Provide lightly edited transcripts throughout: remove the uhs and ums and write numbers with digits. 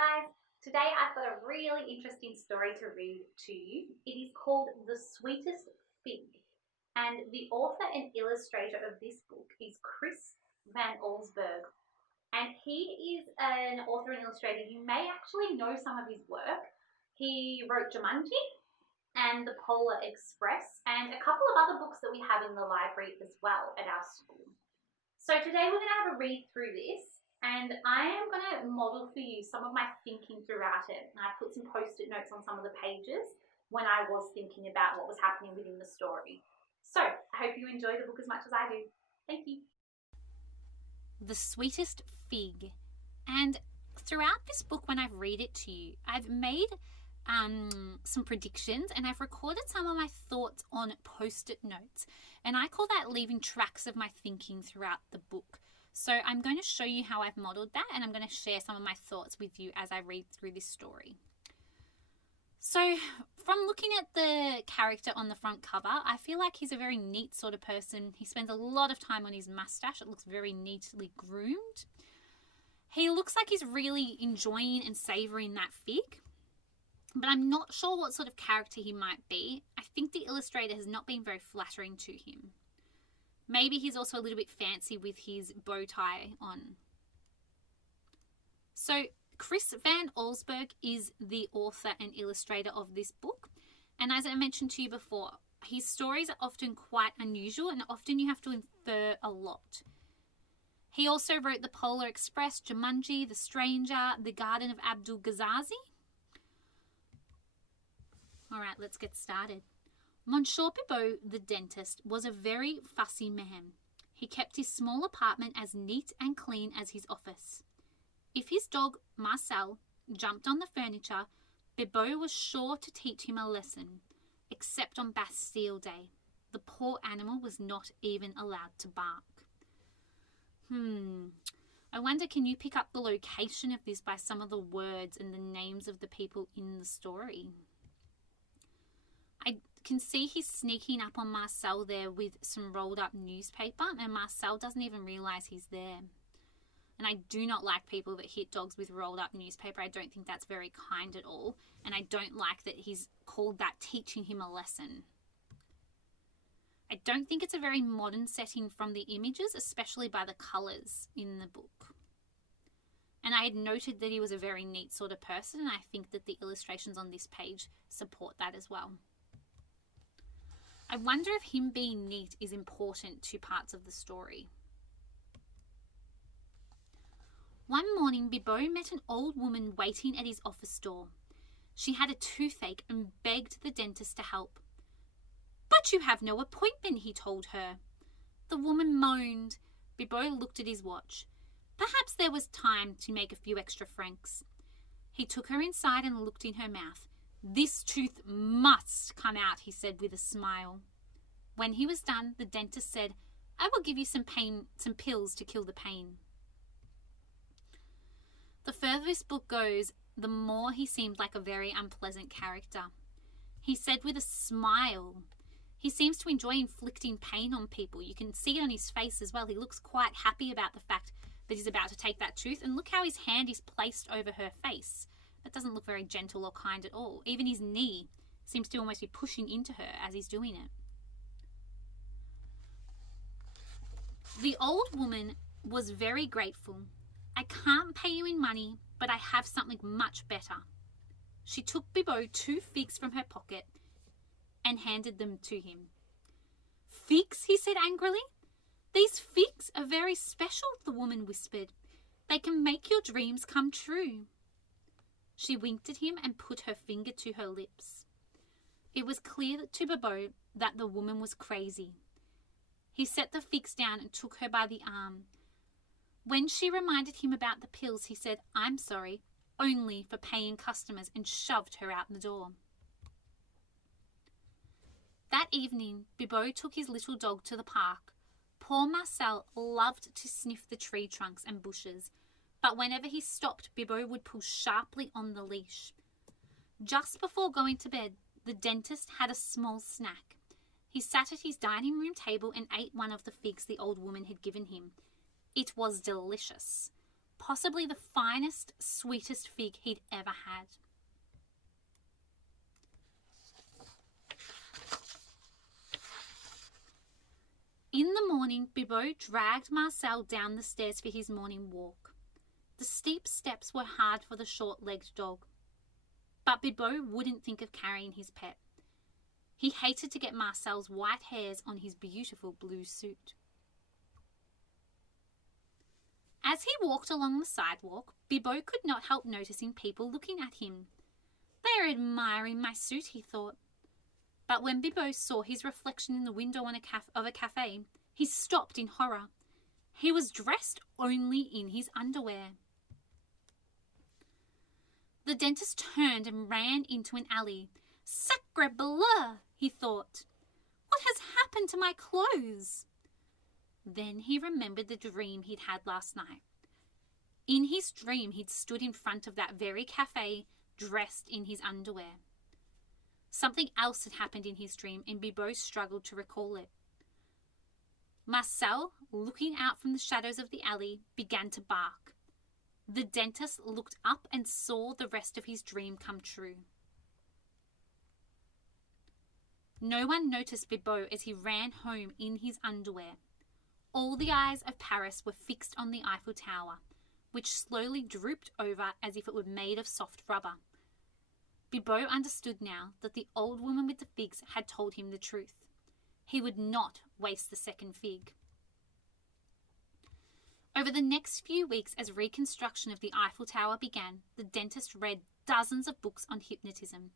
guys, today I've got a really interesting story to read to you. It is called The Sweetest Fig, and the author and illustrator of this book is Chris Van Allsburg, and he is an author and illustrator. You may actually know some of his work. He wrote Jumanji and The Polar Express and a couple of other books that we have in the library as well at our school. So today we're going to have a read through this, and I am going to model for you some of my thinking throughout it. And I put some post-it notes on some of the pages when I was thinking about what was happening within the story. So I hope you enjoy the book as much as I do. Thank you. The Sweetest Fig. And throughout this book, when I read it to you, I've made some predictions, and I've recorded some of my thoughts on post-it notes, and I call that leaving tracks of my thinking throughout the book. So I'm going to show you how I've modeled that, and I'm going to share some of my thoughts with you as I read through this story. So from looking at the character on the front cover, I feel like he's a very neat sort of person. He spends a lot of time on his mustache. It looks very neatly groomed. He looks like he's really enjoying and savouring that fig, but I'm not sure what sort of character he might be. I think the illustrator has not been very flattering to him. Maybe he's also a little bit fancy with his bow tie on. So Chris Van Allsburg is the author and illustrator of this book. And as I mentioned to you before, his stories are often quite unusual, and often you have to infer a lot. He also wrote The Polar Express, Jumanji, The Stranger, The Garden of Abdul Ghazazi. All right, let's get started. Monsieur Bibot, the dentist, was a very fussy man. He kept his small apartment as neat and clean as his office. If his dog, Marcel, jumped on the furniture, Bibot was sure to teach him a lesson, except on Bastille Day. The poor animal was not even allowed to bark. I wonder, can you pick up the location of this by some of the words and the names of the people in the story? I can see he's sneaking up on Marcel there with some rolled up newspaper, and Marcel doesn't even realise he's there. And I do not like people that hit dogs with rolled up newspaper. I don't think that's very kind at all. And I don't like that he's called that teaching him a lesson. I don't think it's a very modern setting from the images, especially by the colours in the book. And I had noted that he was a very neat sort of person, and I think that the illustrations on this page support that as well. I wonder if him being neat is important to parts of the story. One morning, Bibot met an old woman waiting at his office door. She had a toothache and begged the dentist to help. "But you have no appointment," he told her. The woman moaned. Bibot looked at his watch. Perhaps there was time to make a few extra francs. He took her inside and looked in her mouth. "This tooth must come out," he said with a smile. When he was done, the dentist said, "I will give you some pills to kill the pain." The further this book goes, the more he seemed like a very unpleasant character. He said with a smile. He seems to enjoy inflicting pain on people. You can see it on his face as well. He looks quite happy about the fact that he's about to take that tooth. And look how his hand is placed over her face. That doesn't look very gentle or kind at all. Even his knee seems to almost be pushing into her as he's doing it. The old woman was very grateful. "I can't pay you in money, but I have something much better." She took Bibot 2 figs from her pocket and handed them to him. "Figs?" he said angrily. "These figs are very special," the woman whispered. "They can make your dreams come true." She winked at him and put her finger to her lips. It was clear to Bibot that the woman was crazy. He set the figs down and took her by the arm. When she reminded him about the pills, he said, "I'm sorry, only for paying customers," and shoved her out the door. That evening, Bibot took his little dog to the park. Poor Marcel loved to sniff the tree trunks and bushes, but whenever he stopped, Bibot would pull sharply on the leash. Just before going to bed, the dentist had a small snack. He sat at his dining room table and ate one of the figs the old woman had given him. It was delicious. possibly the finest, sweetest fig he'd ever had. In the morning, Bibot dragged Marcel down the stairs for his morning walk. The steep steps were hard for the short-legged dog, but Bibot wouldn't think of carrying his pet. He hated to get Marcel's white hairs on his beautiful blue suit. As he walked along the sidewalk, Bibot could not help noticing people looking at him. "They are admiring my suit," he thought. But when Bibot saw his reflection in the window of a cafe, he stopped in horror. He was dressed only in his underwear. The dentist turned and ran into an alley. "Sacre bleu," he thought. "What has happened to my clothes?" Then he remembered the dream he'd had last night. In his dream, he'd stood in front of that very cafe, dressed in his underwear. Something else had happened in his dream, and Bibot struggled to recall it. Marcel, looking out from the shadows of the alley, began to bark. The dentist looked up and saw the rest of his dream come true. No one noticed Bibot as he ran home in his underwear. All the eyes of Paris were fixed on the Eiffel Tower, which slowly drooped over as if it were made of soft rubber. Bibot understood now that the old woman with the figs had told him the truth. He would not waste the second fig. Over the next few weeks, as reconstruction of the Eiffel Tower began, the dentist read dozens of books on hypnotism.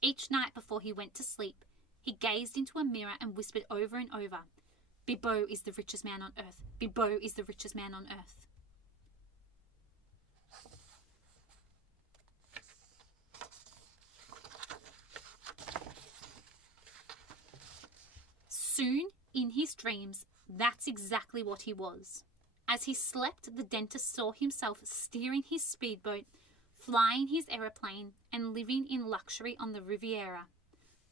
Each night before he went to sleep, he gazed into a mirror and whispered over and over, "Bibot is the richest man on earth. Bibot is the richest man on earth." Soon, in his dreams, that's exactly what he was. As he slept, the dentist saw himself steering his speedboat, flying his aeroplane, and living in luxury on the Riviera.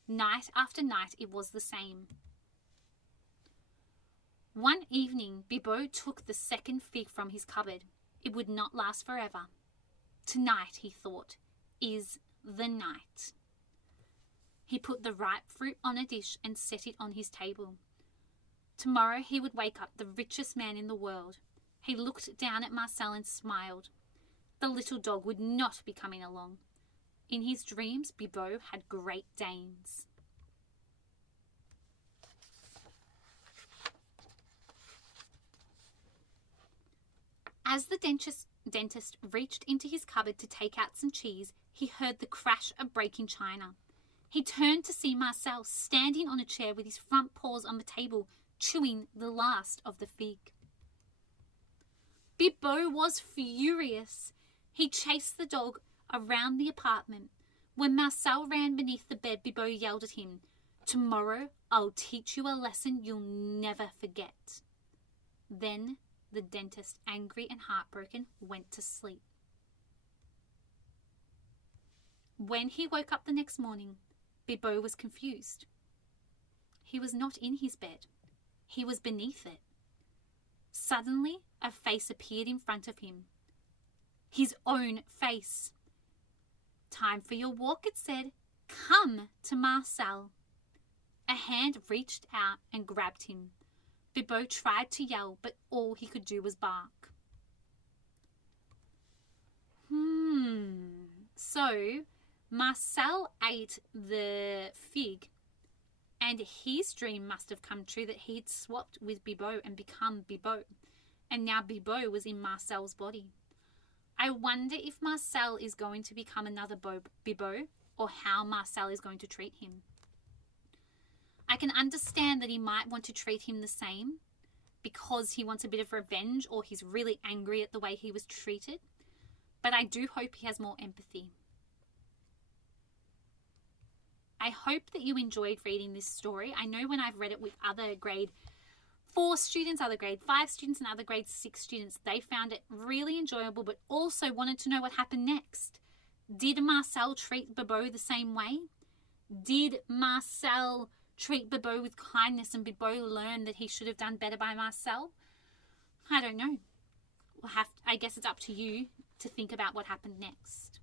Night after night, it was the same. One evening, Bibot took the second fig from his cupboard. It would not last forever. Tonight, he thought, is the night. He put the ripe fruit on a dish and set it on his table. Tomorrow he would wake up the richest man in the world. He looked down at Marcel and smiled. The little dog would not be coming along. In his dreams, Bibot had Great Danes. As the dentist reached into his cupboard to take out some cheese, he heard the crash of breaking china. He turned to see Marcel standing on a chair with his front paws on the table, chewing the last of the fig. Bibot was furious. He chased the dog around the apartment. When Marcel ran beneath the bed, Bibot yelled at him, "Tomorrow I'll teach you a lesson you'll never forget." Then the dentist, angry and heartbroken, went to sleep. When he woke up the next morning, Bibot was confused. He was not in his bed. He was beneath it. Suddenly, a face appeared in front of him. His own face. "Time for your walk," it said. "Come to Marcel." A hand reached out and grabbed him. Bibot tried to yell, but all he could do was bark. So, Marcel ate the fig, and his dream must have come true that he'd swapped with Bibot and become Bibot, and now Bibot was in Marcel's body. I wonder if Marcel is going to become another Bibot, or how Marcel is going to treat him. I can understand that he might want to treat him the same because he wants a bit of revenge or he's really angry at the way he was treated, but I do hope he has more empathy. I hope that you enjoyed reading this story. I know when I've read it with other grade 4 students, other grade 5 students, and other grade 6 students, they found it really enjoyable, but also wanted to know what happened next. Did Marcel treat Bibot the same way? Did Marcel treat Bibot with kindness and Bibot learn that he should have done better by Marcel? I don't know. I guess it's up to you to think about what happened next.